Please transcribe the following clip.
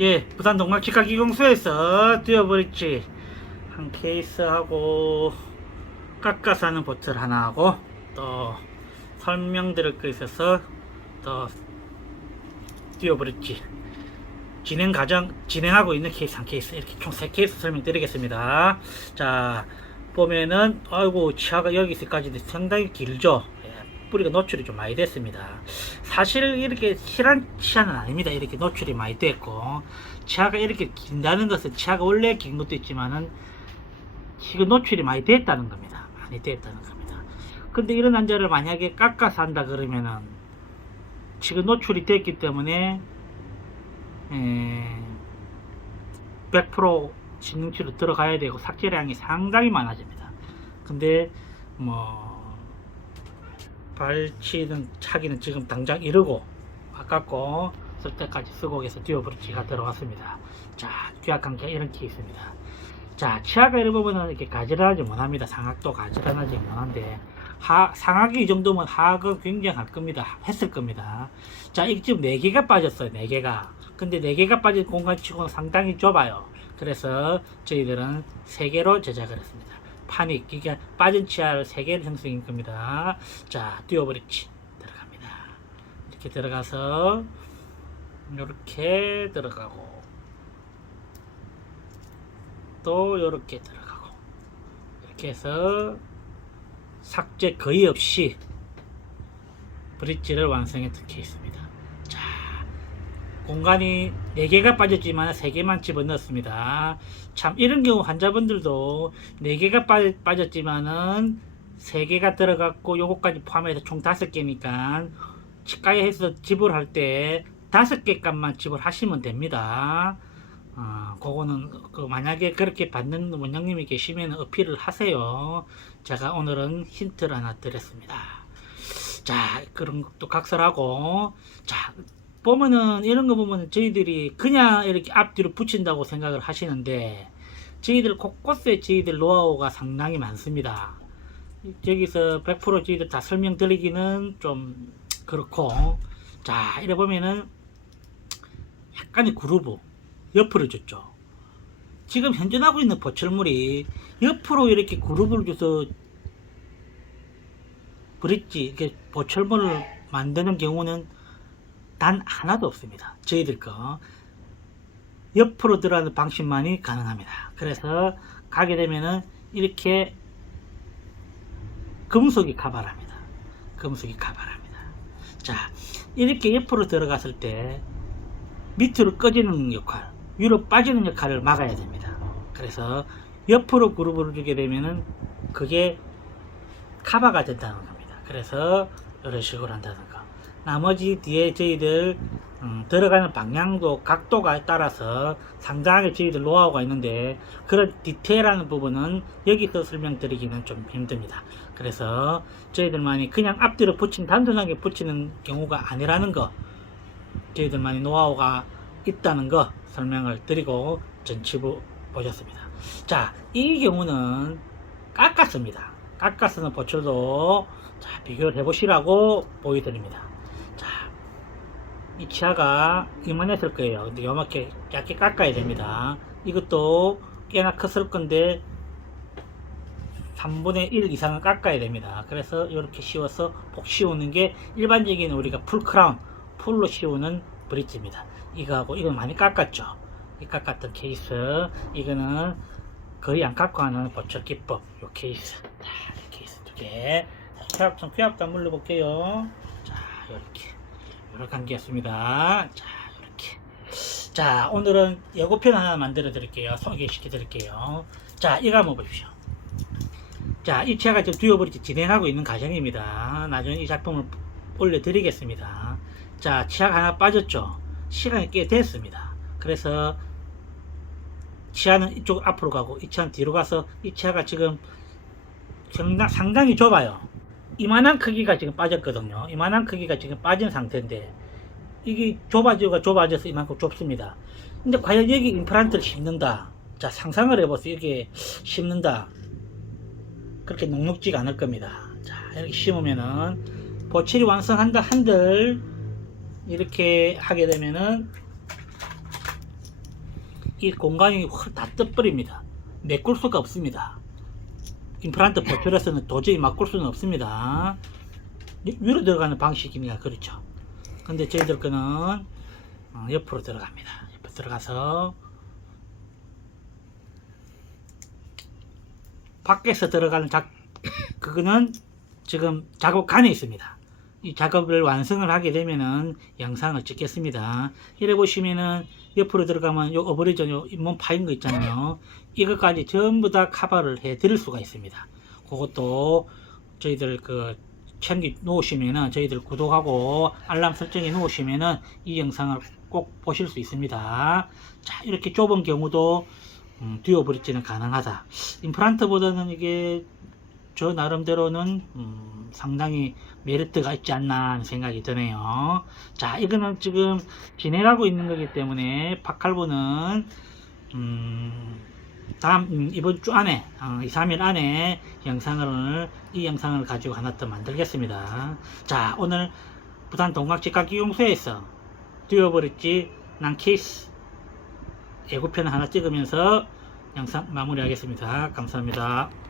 예, 부산 동락치과 기공소에서 뛰어버렸지. 한 케이스하고 깎아서 하는 보틀 하나 하고 또 설명드릴 거 있어서 또 뛰어버렸지. 진행 과정 진행하고 있는 케이스 한 케이스. 이렇게 총 세 케이스 설명드리겠습니다. 자 보면은 아이고 치아가 여기서까지 상당히 길죠? 예, 뿌리가 노출이 좀 많이 됐습니다. 사실 이렇게 실한 치아는 아닙니다. 이렇게 노출이 많이 됐고 치아가 이렇게 긴다는 것은 치아가 원래 긴 것도 있지만은 지금 노출이 많이 됐다는 겁니다. 많이 됐다는 겁니다. 근데 이런 환자를 만약에 깎아서 한다 그러면은 지금 노출이 됐기 때문에 에, 100% 진능치로 들어가야 되고 삭제량이 상당히 많아집니다. 근데 뭐 발치는 차기는 지금 당장 이러고 아깝고 쓸 때까지 쓰고 해서 띄워버리지가 들어왔습니다. 자, 귀약관계 이런 케이스입니다. 자, 치아가 이런 부분은 이렇게 가지런하지 못합니다. 상악도 가지런하지 못한데 하, 상악이 이 정도면 하악은 굉장할 겁니다. 했을 겁니다. 자, 이게 지금 4개가 빠졌어요. 4개가. 근데 4개가 빠진 공간 치고는 상당히 좁아요. 그래서 저희들은 3개로 제작을 했습니다. 판이, 그러니까 빠진 치아를 3개를 형성인 겁니다. 자, 띄워버리지. 들어갑니다. 이렇게 들어가서, 이렇게 들어가고, 또 이렇게 들어가고, 이렇게 해서 삭제 거의 없이 브릿지를 완성했던 케이스입니다. 자, 공간이 4개가 빠졌지만 3개만 집어넣었습니다. 참 이런 경우 환자분들도 4개가 빠, 빠졌지만은 3개가 들어갔고 요거까지 포함해서 총 5개니까 치과에 해서 지불할 때 5개 값만 지불하시면 됩니다. 어, 그거는 그 만약에 그렇게 받는 원장님이 계시면 어필을 하세요. 제가 오늘은 힌트를 하나 드렸습니다. 자, 그런 것도 각설하고, 자, 보면은, 이런 거 보면은 저희들이 그냥 이렇게 앞뒤로 붙인다고 생각을 하시는데, 저희들 곳곳에 저희들 노하우가 상당히 많습니다. 여기서 100% 저희들 다 설명드리기는 좀 그렇고, 자, 이래 보면은, 약간의 그루브, 옆으로 줬죠. 지금 현존 하고 있는 보철물이 옆으로 이렇게 그룹을 줘서 브릿지, 이렇게 보철물을 만드는 경우는 단 하나도 없습니다. 저희들 거. 옆으로 들어가는 방식만이 가능합니다. 그래서 가게 되면은 이렇게 금속이 가발합니다. 금속이 가발합니다. 자, 이렇게 옆으로 들어갔을 때 밑으로 꺼지는 역할, 위로 빠지는 역할을 막아야 됩니다. 그래서 옆으로 그룹을 주게 되면은 그게 카바가 된다는 겁니다. 그래서 이런 식으로 한다는 거. 나머지 뒤에 저희들 음, 들어가는 방향도 각도가 따라서 상당하게 저희들 노하우가 있는데 그런 디테일한 부분은 여기서 설명드리기는 좀 힘듭니다. 그래서 저희들만이 그냥 앞뒤로 붙인 단순하게 붙이는 경우가 아니라는 거 저희들만이 노하우가 있다는 거 설명을 드리고 전치부 보셨습니다. 자, 이 경우는 깎았습니다. 깎아서는 보철도 자, 비교를 해보시라고 보여드립니다. 자, 이 치아가 이만했을 거예요. 근데 요렇게 얇게 깎아야 됩니다. 이것도 꽤나 컸을 건데 3분의 1 이상은 깎아야 됩니다. 그래서 이렇게 씌워서 폭 씌우는 게 일반적인 우리가 풀 크라운, 풀로 씌우는 브릿지입니다. 이거하고 이건 많이 깎았죠. 이 깎았던 케이스, 이거는 거의 안 깎고 하는 보철 기법, 요 케이스. 자, 이 케이스 두 개. 자, 쾌압, 좀 쾌압도 한번 눌러볼게요. 자, 이렇게. 이렇게 관계였습니다. 자, 이렇게. 자, 오늘은 예고편 하나 만들어 드릴게요. 소개시켜 드릴게요. 자, 이거 한번 보십시오. 자, 이 차가 지금 듀오브릿지 진행하고 있는 과정입니다. 나중에 이 작품을 올려드리겠습니다. 자, 치아가 하나 빠졌죠? 시간이 꽤 됐습니다. 그래서 치아는 이쪽 앞으로 가고 이 치아는 뒤로 가서 이 치아가 지금 상당, 상당히 좁아요. 이만한 크기가 지금 빠졌거든요. 이만한 크기가 지금 빠진 상태인데 이게 좁아지고 좁아져서 이만큼 좁습니다. 근데 과연 여기 임플란트를 심는다. 자, 상상을 해보세요. 이게 심는다. 그렇게 녹록지가 않을 겁니다. 자, 이렇게 심으면은 보철이 완성한다 한들 이렇게 하게 되면은 이 공간이 확 다 떠버립니다. 메꿀 수가 없습니다. 임플란트 보철에서는 도저히 바꿀 수는 없습니다. 위- 위로 들어가는 방식이니까 그렇죠. 근데 저희들 거는 어, 옆으로 들어갑니다. 옆으로 들어가서 밖에서 들어가는 작 그거는 지금 작업 간에 있습니다. 이 작업을 완성을 하게 되면은 영상을 찍겠습니다. 이래 보시면은 옆으로 들어가면 요 어버리전 요 잇몸 파인 거 있잖아요. 이것까지 전부 다 커버를 해 드릴 수가 있습니다. 그것도 저희들 그 챙겨 놓으시면은 저희들 구독하고 알람 설정해 놓으시면은 이 영상을 꼭 보실 수 있습니다. 자 이렇게 좁은 경우도 음, 듀오 브릿지는 가능하다. 임플란트보다는 이게 저 나름대로는 음, 상당히 메리트가 있지 않나 하는 생각이 드네요. 자, 이거는 지금 진행하고 있는 거기 때문에 파칼보는 음, 다음 음, 이번 주 안에 어, 2, 3일 안에 영상을 이 영상을 가지고 하나 더 만들겠습니다. 자, 오늘 부산 동각직각기용소에서 듀오브릿지 난 키스 예고편 하나 찍으면서 영상 마무리하겠습니다. 감사합니다.